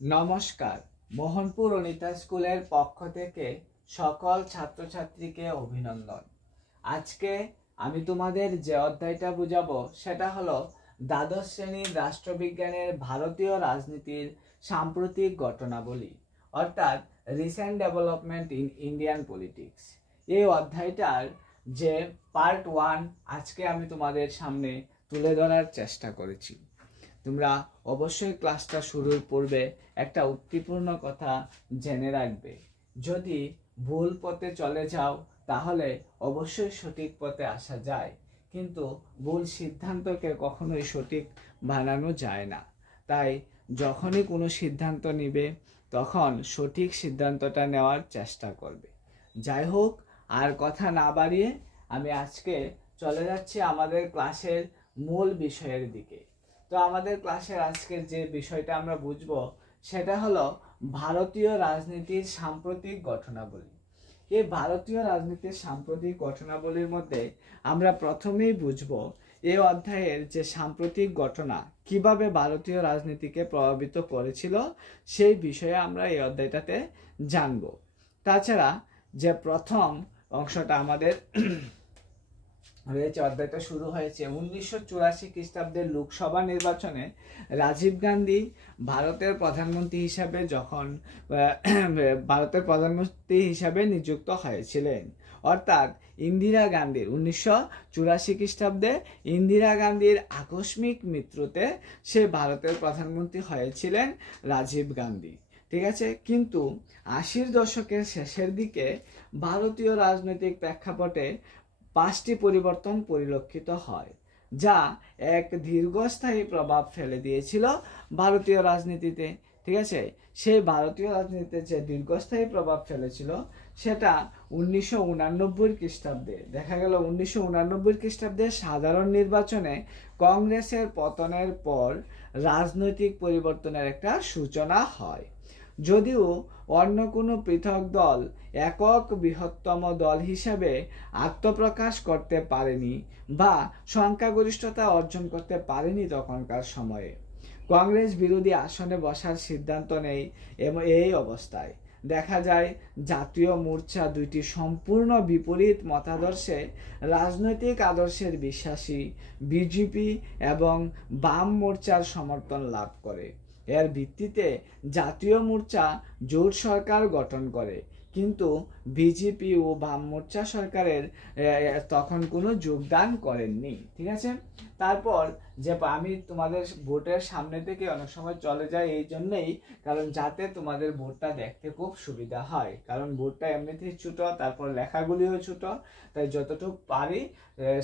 নমস্কার, মোহনপুর অনিতা স্কুলের পক্ষ থেকে সকল ছাত্রছাত্রীকে অভিনন্দন। আজকে আমি তোমাদের যে অধ্যায়টা বুঝাবো সেটা হলো দ্বাদশ শ্রেণীর রাষ্ট্রবিজ্ঞানের ভারতীয় রাজনীতির সাম্প্রতিক ঘটনাবলী, অর্থাৎ recent development in Indian politics. এই অধ্যায়টার যে পার্ট 1 আজকে আমি তোমাদের সামনে তুলে ধরার চেষ্টা করেছি। তোমরা অবশ্যই ক্লাসটা শুরুর পূর্বে একটা উক্তিপূর্ণ কথা জেনে রাখবে, যদি ভুল পথে চলে যাও তাহলে অবশ্যই সঠিক পথে আসা যায়, কিন্তু ভুল সিদ্ধান্তকে কখনোই সঠিক বানানো যায় না। তাই যখনই কোনো সিদ্ধান্ত নিবে তখন সঠিক সিদ্ধান্তটা নেওয়ার চেষ্টা করবে। যাই হোক, আর কথা না বাড়িয়ে আমি আজকে চলে যাচ্ছি আমাদের ক্লাসের মূল বিষয়ের দিকে। তো আমাদের ক্লাসের আজকের যে বিষয়টা আমরা বুঝবো সেটা হলো ভারতীয় রাজনীতির সাম্প্রতিক ঘটনাবলী। এই ভারতীয় রাজনীতির সাম্প্রতিক ঘটনাবলীর মধ্যে আমরা প্রথমেই বুঝবো এই অধ্যায়ের যে সাম্প্রতিক ঘটনা কিভাবে ভারতীয় রাজনীতিকে প্রভাবিত করেছিল সেই বিষয়ে আমরা এই অধ্যায়টাতে জানবো। তাছাড়া যে প্রথম অংশটা আমাদের রয়েছে, অধ্যায়টা শুরু হয়েছে 1984 খ্রিস্টাব্দের লোকসভা নির্বাচনে রাজীব গান্ধী ভারতের প্রধানমন্ত্রী হিসাবে নিযুক্ত হয়েছিলেন। অর্থাৎ ইন্দিরা গান্ধীর 1984 খ্রিস্টাব্দে ইন্দিরা গান্ধীর আকস্মিক মৃত্যুতে সে ভারতের প্রধানমন্ত্রী হয়েছিলেন রাজীব গান্ধী। ঠিক আছে, কিন্তু 80-র দশকের শেষের দিকে ভারতীয় রাজনৈতিক প্রেক্ষাপটে 5টি পরিবর্তন পরিলক্ষিত হয়, যা এক দীর্ঘস্থায়ী প্রভাব ফেলে দিয়েছিল ভারতীয় রাজনীতিতে। ঠিক আছে, সেই ভারতীয় রাজনীতিতে যে দীর্ঘস্থায়ী প্রভাব ফেলেছিল সেটা 1989 খ্রিস্টাব্দে দেখা গেল। 1989 খ্রিস্টাব্দে সাধারণ নির্বাচনে কংগ্রেসের পতনের পর রাজনৈতিক পরিবর্তনের একটা সূচনা হয়। যদিও অন্য কোনো পৃথক দল একক বৃহত্তম দল হিসাবে আত্মপ্রকাশ করতে পারেনি বা সংখ্যাগরিষ্ঠতা অর্জন করতে পারেনি, তখনকার সময়ে কংগ্রেস বিরোধী আসনে বসার সিদ্ধান্ত নেই। এবং এই অবস্থায় দেখা যায় জাতীয় মোর্চা দুইটি সম্পূর্ণ বিপরীত মতাদর্শে রাজনৈতিক আদর্শের বিশ্বাসী বিজেপি এবং বাম মোর্চার সমর্থন লাভ করে। এর ভিত্তিতে জাতীয় মোর্চা জোট সরকার গঠন করে, কিন্তু বিজেপি ও বাম মোর্চা সরকারের তখন কোনো যোগদান করেননি। ঠিক আছে, তারপর যে আমি তোমাদের বোর্ডের সামনে থেকে অনেক সময় চলে যাই এই জন্যই, কারণ যাতে তোমাদের বোর্ডটা দেখতে খুব সুবিধা হয়, কারণ বোর্ডটা এমনিতেই ছোট, তারপর লেখাগুলিও ছোট, তাই যতটুকু পারি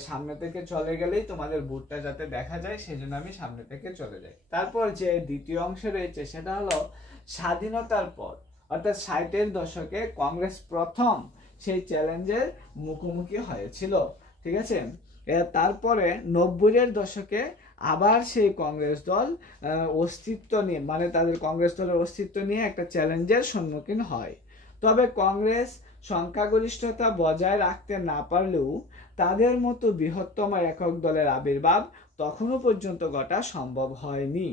সামনে থেকে চলে গেলেই তোমাদের বোর্ডটা যাতে দেখা যায় সেজন্য আমি সামনে থেকে চলে যাই। তারপর যে দ্বিতীয় অংশ রয়েছে সেটা হলো স্বাধীনতার পর, অর্থাৎ 60-এর দশকে কংগ্রেস প্রথম সেই চ্যালেঞ্জের মুখোমুখি হয়েছিল। ঠিক আছে, তারপরে 90-এর দশকে আবার সেই কংগ্রেস দল অস্তিত্ব নিয়ে, মানে তাদের কংগ্রেস দলের অস্তিত্ব নিয়ে একটা চ্যালেঞ্জের সম্মুখীন হয়। তবে কংগ্রেস সংখ্যাগরিষ্ঠতা বজায় রাখতে না পারলেও তাদের মতো বৃহত্তম একক দলের আবির্ভাব তখনও পর্যন্ত ঘটা সম্ভব হয়নি।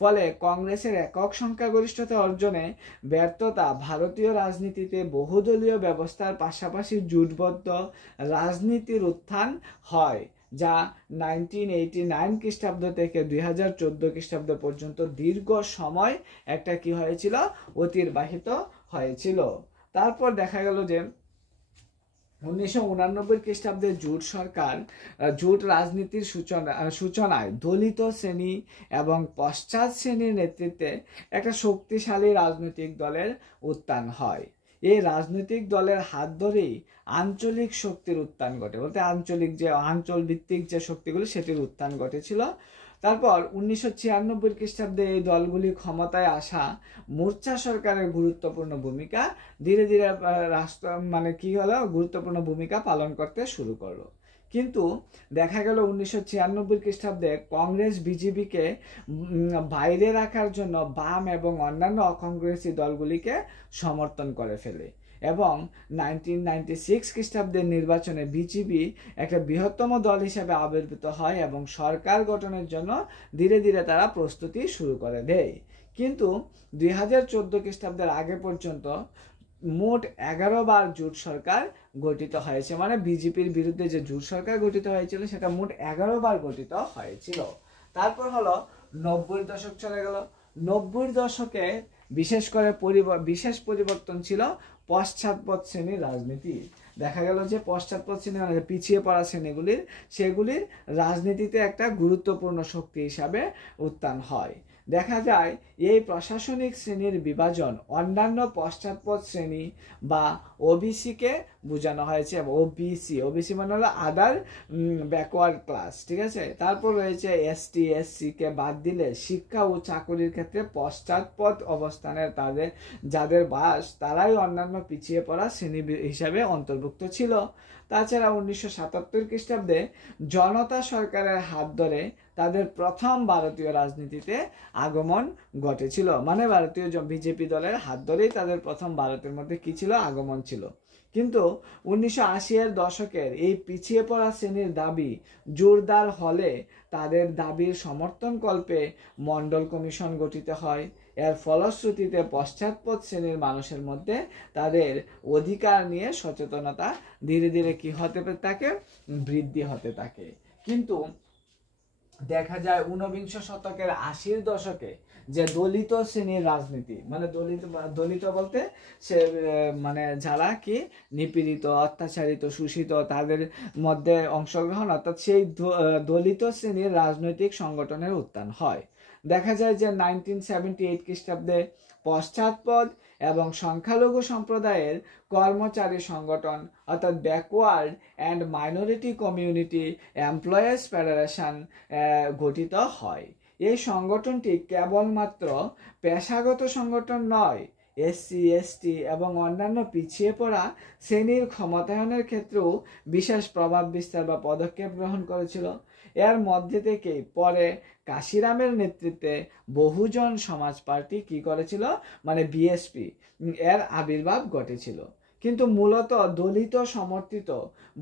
ফলে কংগ্রেসের একক সংখ্যাগরিষ্ঠতা অর্জনে ব্যর্থতা ভারতীয় রাজনীতিতে বহুদলীয় ব্যবস্থার পাশাপাশি জোটবদ্ধ রাজনীতির উত্থান হয়, যা 1989 খ্রিস্টাব্দ থেকে 2014 খ্রিস্টাব্দ পর্যন্ত দীর্ঘ সময় একটা কি হয়েছিল, অতিবাহিত হয়েছিল। তারপর দেখা গেল যে 1989 খ্রিস্টাব্দে জোট রাজনীতির সূচনায় দলিত শ্রেণী এবং পশ্চাৎ শ্রেণীর নেতৃত্বে একটা শক্তিশালী রাজনৈতিক দলের উত্থান হয়। এই রাজনৈতিক দলের হাত ধরেই আঞ্চলিক শক্তির উত্থান ঘটে, বলতে আঞ্চল ভিত্তিক যে শক্তিগুলি সেটির উত্থান ঘটেছিল। তারপর 1996 খ্রিস্টাব্দে এই দলগুলি ক্ষমতায় আসা মোর্চা সরকারের গুরুত্বপূর্ণ ভূমিকা ধীরে ধীরে গুরুত্বপূর্ণ ভূমিকা পালন করতে শুরু করলো। কিন্তু দেখা গেল 1996 খ্রিস্টাব্দে কংগ্রেস বিজেপিকে বাইরে রাখার জন্য বাম এবং অন্যান্য অকংগ্রেসি দলগুলিকে সমর্থন করে ফেলে, এবং 1996 খ্রিস্টাব্দের নির্বাচনে বিজেপি একটা বৃহত্তম দল হিসেবে আবির্ভূত হয় এবং সরকার গঠনের জন্য ধীরে ধীরে তারা প্রস্তুতি শুরু করে দেয়। কিন্তু 2014 খ্রিস্টাব্দের আগে পর্যন্ত মোট 11 বার জোট সরকার গঠিত হয়েছে, মানে বিজেপির বিরুদ্ধে যে জোট সরকার গঠিত হয়েছিল সেটা মোট 11 বার গঠিত হয়েছিল। তারপর হলো 90-এর দশক চলে গেল। 90-এর দশকে বিশেষ করে বিশেষ পরিবর্তন ছিল পশ্চাৎপদ শ্রেণীর রাজনীতি। দেখা গেল যে পশ্চাৎপদ শ্রেণী মানে পিছিয়ে পড়া সেগুলির রাজনীতিতে একটা গুরুত্বপূর্ণ শক্তি হিসাবে উত্থান হয়। দেখা যায় এই প্রশাসনিক শ্রেণীর বিভাজন অন্যান্য পশ্চাৎপদ শ্রেণী বা ওবিসিকে বোঝানো হয়েছে। ওবিসি মানে হলো আদার ব্যাকওয়ার্ড ক্লাস, ঠিক আছে। তারপর রয়েছে এসটি এসসি কে বাদ দিলে শিক্ষা ও চাকুরির ক্ষেত্রে পশ্চাৎপদ অবস্থানের যাদের বাস তারাই অন্যান্য পিছিয়ে পড়া শ্রেণী হিসাবে অন্তর্ভুক্ত ছিল। তাছাড়া 1977 খ্রিস্টাব্দে জনতা সরকারের হাত ধরে তাদের প্রথম ভারতীয় রাজনীতিতে আগমন ঘটেছিল, মানে ভারতীয় বিজেপি দলের হাত ধরেই তাদের প্রথম ভারতের মধ্যে কি ছিল, আগমন ছিল। কিন্তু 1980-এর দশকের এই পিছিয়ে পড়া শ্রেণীর দাবি জোরদার হলে তাদের দাবির সমর্থন কল্পে মন্ডল কমিশন গঠিত হয়। এর ফলশ্রুতিতে পশ্চাৎপদ শ্রেণীর মানুষের মধ্যে তাদের অধিকার নিয়ে সচেতনতা ধীরে ধীরে কি হতে থাকে, বৃদ্ধি হতে থাকে। কিন্তু দেখা যায় 19বিংশ শতকের 80-র দশকে যে দলিত শ্রেণীর রাজনীতি, মানে দলিত বলতে সে মানে যারা কি নিপীড়িত, অত্যাচারিত, শোষিত তাদের মধ্যে অংশগ্রহণ, অর্থাৎ সেই দলিত শ্রেণীর রাজনৈতিক সংগঠনের উত্থান হয়। দেখা যায় যে 1978 খ্রিস্টাব্দে পশ্চাৎপদ এবং সংখ্যালঘু সম্প্রদায়ের কর্মচারী সংগঠন অর্থাৎ backward and minority community employers federation গঠিত হয়। এই সংগঠনটি কেবলমাত্র পেশাগত সংগঠন নয়, এসসি এসটি এবং অন্যান্য পিছিয়ে পড়া শ্রেণীর ক্ষমতায়নের ক্ষেত্রেও বিশেষ প্রভাব বিস্তার বা পদক্ষেপ গ্রহণ করেছিল। এর মধ্যে থেকেই পরে কাশিরামের নেতৃত্বে বহুজন সমাজ পার্টি কি করেছিল, মানে বিএসপি এর আবির্ভাব ঘটেছিল। কিন্তু মূলত দলিত সমর্থিত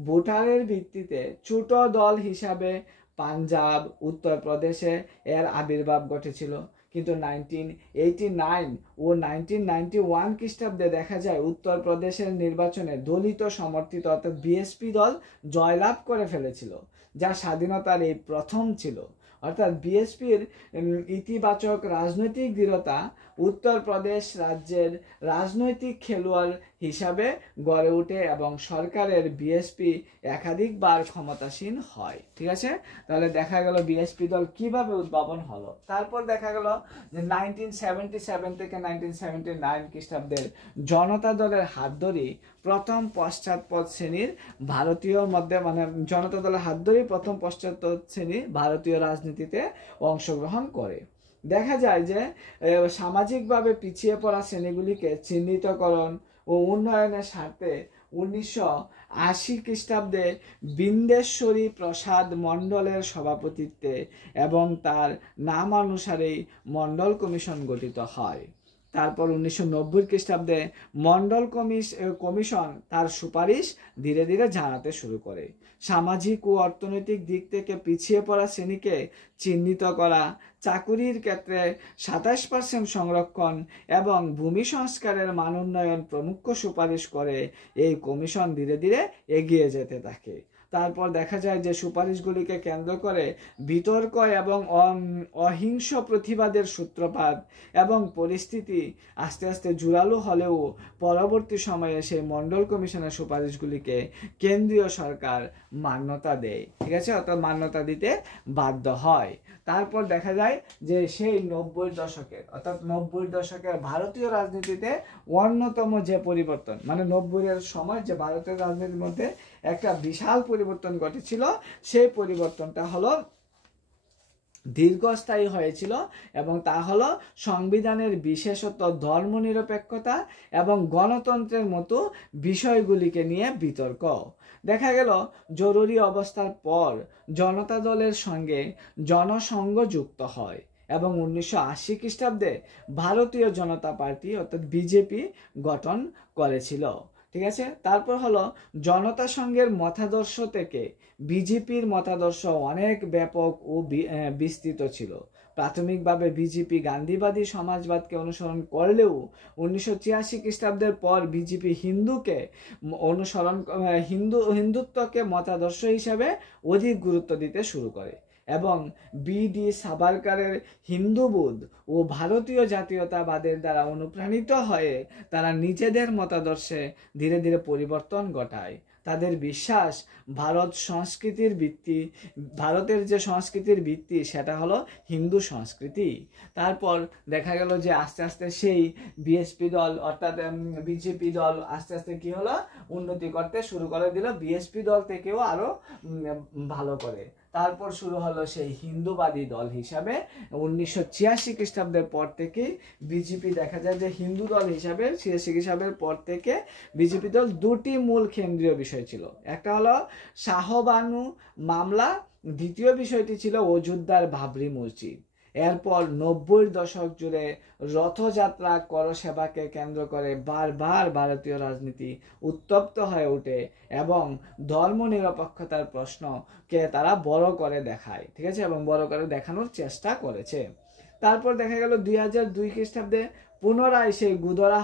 ভোটারের ভিত্তিতে ছোট দল হিসাবে পাঞ্জাব, উত্তরপ্রদেশে এর আবির্ভাব ঘটেছিল। কিন্তু 1989 ও 1991 খ্রিস্টাব্দে দেখা যায় উত্তরপ্রদেশের নির্বাচনে দলিত সমর্থিত অর্থাৎ বিএসপি দল জয়লাভ করে ফেলেছিল, যা স্বাধীনতার এই প্রথম ছিল। অর্থাৎ বিএসপির ইতিবাচক রাজনৈতিক দৃঢ়তা উত্তরপ্রদেশ রাজ্যের রাজনৈতিক খেলোয়াড় হিসাবে গড়ে ওঠে এবং সরকারের বিএসপি একাধিকবার ক্ষমতাসীন হয়। ঠিক আছে, তাহলে দেখা গেল বিএসপি দল কিভাবে উদ্ভাবন হলো। তারপর দেখা গেল যে 1977 থেকে 1979 খ্রিস্টাব্দের জনতা দলের হাত ধরে প্রথম পশ্চাৎপদ শ্রেণীর ভারতীয় মধ্যে, মানে জনতা দলের হাত ধরেই প্রথম পশ্চাৎপদ শ্রেণী ভারতীয় রাজনীতিতে অংশগ্রহণ করে। দেখা যায় যে সামাজিকভাবে পিছিয়ে পড়া শ্রেণীগুলিকে চিহ্নিতকরণ ও উন্নয়নের স্বার্থে 1980 খ্রিস্টাব্দে বিন্দেশ্বরী প্রসাদ মণ্ডলের সভাপতিত্বে এবং তার নামানুসারেই মণ্ডল কমিশন গঠিত হয়। তারপর 1990 খ্রিস্টাব্দে মণ্ডল কমিশন তার সুপারিশ ধীরে ধীরে জানাতে শুরু করে। সামাজিক ও অর্থনৈতিক দিক থেকে পিছিয়ে পড়া শ্রেণীকে চিহ্নিত করা, চাকুরির ক্ষেত্রে 27% সংরক্ষণ এবং ভূমি সংস্কারের মান উন্নয়ন প্রমুখ সুপারিশ করে এই কমিশন ধীরে ধীরে এগিয়ে যেতে থাকে। তারপর দেখা যায় যে সুপারিশগুলিকে কেন্দ্র করে বিতর্ক এবং অহিংস প্রতিবাদের সূত্রপাত এবং পরিস্থিতি আস্তে আস্তে জোরালো হলেও পরবর্তী সময়ে সেই মণ্ডল কমিশনের সুপারিশগুলিকে কেন্দ্রীয় সরকার মান্যতা দেয়। ঠিক আছে, অর্থাৎ মান্যতা দিতে বাধ্য হয়। তারপর দেখা যায় যে সেই 90-এর দশকের অর্থাৎ 90-এর দশকের ভারতীয় রাজনীতিতে অন্যতম যে পরিবর্তন, মানে 90-এর সময় যে ভারতের রাজনীতির মধ্যে একটা বিশাল পরিবর্তন ঘটেছিল, সেই পরিবর্তনটা হলো দীর্ঘস্থায়ী হয়েছিল এবং তা হলো সংবিধানের বিশেষত ধর্মনিরপেক্ষতা এবং গণতন্ত্রের মতো বিষয়গুলিকে নিয়ে বিতর্ক। দেখা গেল জরুরি অবস্থার পর জনতা দলের সঙ্গে জনসংঘ যুক্ত হয় এবং 1980 খ্রিস্টাব্দে ভারতীয় জনতা পার্টি অর্থাৎ বিজেপি গঠন করেছিল। ঠিক আছে, তারপর হলো জনতা সংঘের মতাদর্শ থেকে বিজেপির মতাদর্শ অনেক ব্যাপক ও বিস্তৃত ছিল। প্রাথমিকভাবে বিজেপি গান্ধীবাদী সমাজবাদকে অনুসরণ করলেও 1986 খ্রিস্টাব্দের পর বিজেপি হিন্দুত্বকে মতাদর্শ হিসাবে অধিক গুরুত্ব দিতে শুরু করে এবং বি.ডি. সাভারকরের হিন্দুবোধ ও ভারতীয় জাতীয়তাবাদের দ্বারা অনুপ্রাণিত হয়ে তারা নিজেদের মতাদর্শে ধীরে ধীরে পরিবর্তন ঘটায়। তাদের বিশ্বাস ভারতের যে সংস্কৃতির ভিত্তি সেটা হলো হিন্দু সংস্কৃতি। তারপর দেখা গেল যে আস্তে আস্তে সেই বিএসপি দল অর্থাৎ বিজেপি দল আস্তে আস্তে কি হলো, উন্নতি করতে শুরু করে দিল, বিএসপি দল থেকেও আরো ভালো করে। তারপর শুরু হলো সেই হিন্দুবাদী দল হিসাবে 1986 খ্রিস্টাব্দের পর থেকে বিজেপি দেখা যায় যে হিন্দু দল হিসাবে 86 খ্রিস্টাব্দের পর থেকে বিজেপি দল দুটি মূল কেন্দ্রীয় বিষয় ছিল। একটা হলো শাহবানু মামলা, দ্বিতীয় বিষয়টি ছিল অযোধ্যার বাবরি মসজিদ। এরপর 90-র দশক জুড়ে রথযাত্রা কর সেবাকে কেন্দ্র করে বারবার ভারতীয় রাজনীতি উত্তপ্ত হয়ে ওঠে এবং ধর্মনিরপেক্ষতার প্রশ্নকে তারা বড় করে দেখায়, ঠিক আছে, এবং বড় করে দেখানোর চেষ্টা করেছে। তারপর দেখা গেল 2002 খ্রিস্টাব্দে পুনরায় সেই গুদরা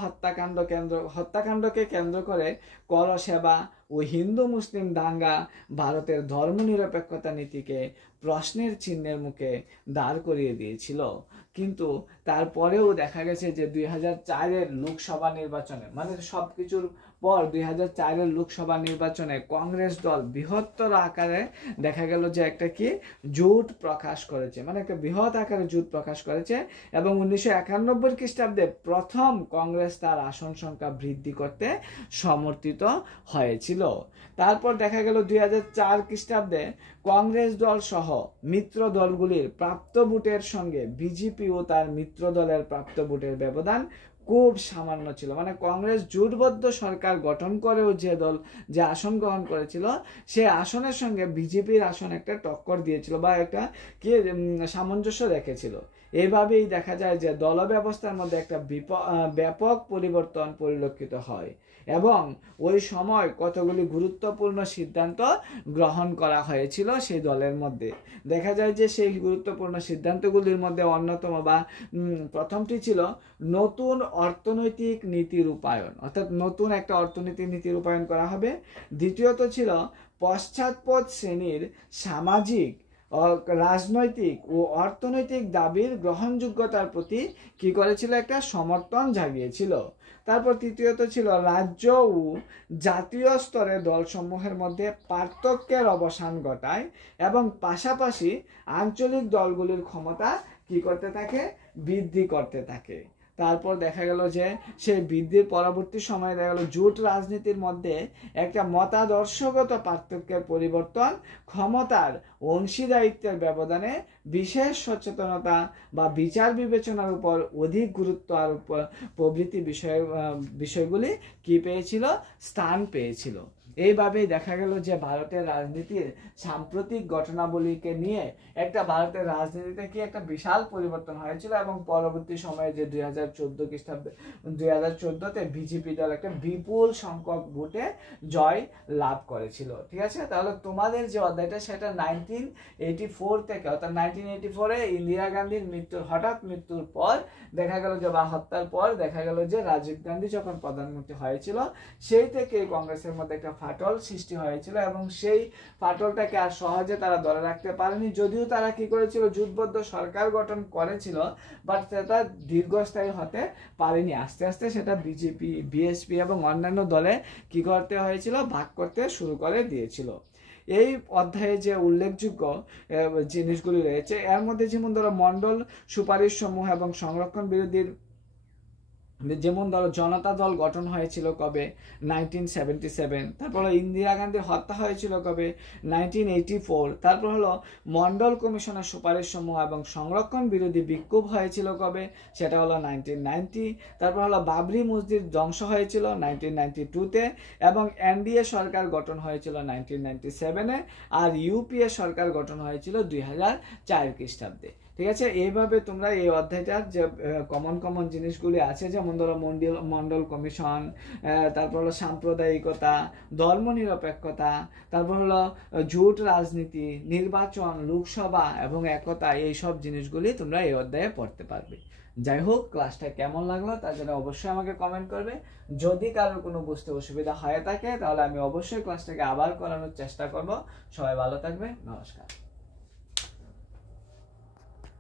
হত্যাকাণ্ডকে কেন্দ্র করে কর সেবা ও হিন্দু মুসলিম দাঙ্গা ভারতের ধর্মনিরপেক্ষতা নীতিকে প্রশ্নের চিহ্নের মুখে দাঁড় করিয়ে দিয়েছিল। কিন্তু তারপরেও দেখা গেছে যে 2004-এর লোকসভা নির্বাচনে, মানে সবকিছুর পর 2004-এর লোকসভা নির্বাচনে কংগ্রেস দল বৃহত্তর আকারে দেখা গেল যে একটা কি জোট প্রকাশ করেছে, মানে একটা বৃহৎ আকারে জোট প্রকাশ করেছে এবং 1991 খ্রিস্টাব্দে প্রথম কংগ্রেস তার আসন সংখ্যা বৃদ্ধি করতে সমর্থিত হয়েছিল। তারপর দেখা গেল 2004 খ্রিস্টাব্দে কংগ্রেস দল সহ মিত্র দলগুলির প্রাপ্ত ভোটের সঙ্গে বিজেপি ও তার মিত্র দলের প্রাপ্ত ভোটের ব্যবধান খুব সামান্য ছিল। মানে কংগ্রেস জোটবদ্ধ সরকার গঠন করেও যে আসন গ্রহণ করেছিল সে আসনের সঙ্গে বিজেপির আসন একটা টক্কর দিয়েছিল বা একটা কি সামঞ্জস্য রেখেছিল। এইভাবেই দেখা যায় যে দল ব্যবস্থার মধ্যে একটা ব্যাপক পরিবর্তন পরিলক্ষিত হয় এবং ওই সময় কতগুলি গুরুত্বপূর্ণ সিদ্ধান্ত গ্রহণ করা হয়েছিল সেই দলের মধ্যে। দেখা যায় যে সেই গুরুত্বপূর্ণ সিদ্ধান্তগুলির মধ্যে অন্যতম বা প্রথমটি ছিল নতুন অর্থনৈতিক নীতি রূপায়ণ, অর্থাৎ নতুন একটা অর্থনৈতিক নীতি রূপায়ণ করা হবে। দ্বিতীয়ত ছিল পশ্চাৎপদ শ্রেণীর সামাজিক, রাজনৈতিক ও অর্থনৈতিক দাবির গ্রহণযোগ্যতার প্রতি কি করেছিল, একটা সমর্থন জাগিয়েছিল। তারপর তৃতীয়ত ছিল রাজ্য ও জাতীয় স্তরে দলসমূহের মধ্যে পার্থক্যের অবসান ঘটায় এবং পাশাপাশি আঞ্চলিক দলগুলির ক্ষমতা কি করতে থাকে, বৃদ্ধি করতে থাকে। তারপর দেখা গেল যে সেই বৃদ্ধির পরবর্তী সময়ে দেখা গেল জোট রাজনীতির মধ্যে একটা মতাদর্শগত পার্থক্যের পরিবর্তন, ক্ষমতার অংশীদারিত্বের ব্যবধানে বিশেষ সচেতনতা বা বিচার বিবেচনার উপর অধিক গুরুত্ব আরোপ প্রভৃতি বিষয়গুলি কি পেয়েছিল, স্থান পেয়েছিল। এইভাবেই দেখা গেল যে ভারতের রাজনীতির সাম্প্রতিক ঘটনাবলীকে নিয়ে ভারতের রাজনীতিতে কি একটা বিশাল পরিবর্তন হয়েছিল এবং পরবর্তী সময়ে যে 2014 খ্রিস্টাব্দে 2014-তে বিজেপি দল একটা বিপুল সংখ্যক ভোটে জয় লাভ করেছিল। ঠিক আছে, তাহলে তোমাদের যে অধ্যায়টা সেটা 1984 থেকে, অর্থাৎ 1984-এ ইন্দিরা গান্ধীর হঠাৎ মৃত্যুর পর দেখা গেল যে বা হত্যার পর দেখা গেল যে রাজীব গান্ধী যখন প্রধানমন্ত্রী হয়েছিল সেই থেকে কংগ্রেসের মধ্যে একটা ফাটল সৃষ্টি হয়েছিল এবং সেই ফাটলটাকে আর সহজে তারা ধরে রাখতে পারেনি। যদিও তারা কি করেছিল, জোটবদ্ধ সরকার গঠন করেছিল, বাট সেটা দীর্ঘস্থায়ী হতে পারেনি। আস্তে আস্তে সেটা বিজেপি, বিএসপি এবং অন্যান্য দলে কি করতে হয়েছিল, ভাগ করতে শুরু করে দিয়েছিল। এই অধ্যায়ে যে উল্লেখযোগ্য জিনিসগুলি রয়েছে এর মধ্যে যেমন ধরো মন্ডল সুপারিশ সমূহ এবং সংরক্ষণ বিরোধীর, যেমন ধরো জনতা দল গঠন হয়েছিল কবে, 1977। তারপর হলো ইন্দিরা গান্ধীর হত্যা হয়েছিল কবে, 1984। তারপর হলো মন্ডল কমিশনের সুপারিশ সমূহ এবং সংরক্ষণ বিরোধী বিক্ষোভ হয়েছিল কবে, সেটা হলো 1990। তারপর হলো বাবরি মসজিদ ধ্বংস হয়েছিল 1992-তে এবং এনডিএ সরকার গঠন হয়েছিল 1997-এ আর ইউপিএ সরকার গঠন হয়েছিল 2004 খ্রিস্টাব্দে। ঠিক আছে। এইভাবে তোমরা এই অধ্যায়টার যে কমন জিনিসগুলি আছে, যেমন ধরো মন্ডল কমিশন, তারপর হলো সাম্প্রদায়িকতা, ধর্মনিরপেক্ষতা, তারপর হলো জোট রাজনীতি, নির্বাচন, লোকসভা এবং একতা, এই সব জিনিসগুলি তোমরা এই অধ্যায়ে পড়তে পারবে। যাই হোক, ক্লাসটা কেমন লাগলো তার জন্য অবশ্যই আমাকে কমেন্ট করবে। যদি কারোর কোনো বুঝতে অসুবিধা হয়ে থাকে তাহলে আমি অবশ্যই ক্লাসটাকে আবার করানোর চেষ্টা করব। সবাই ভালো থাকবে, নমস্কার।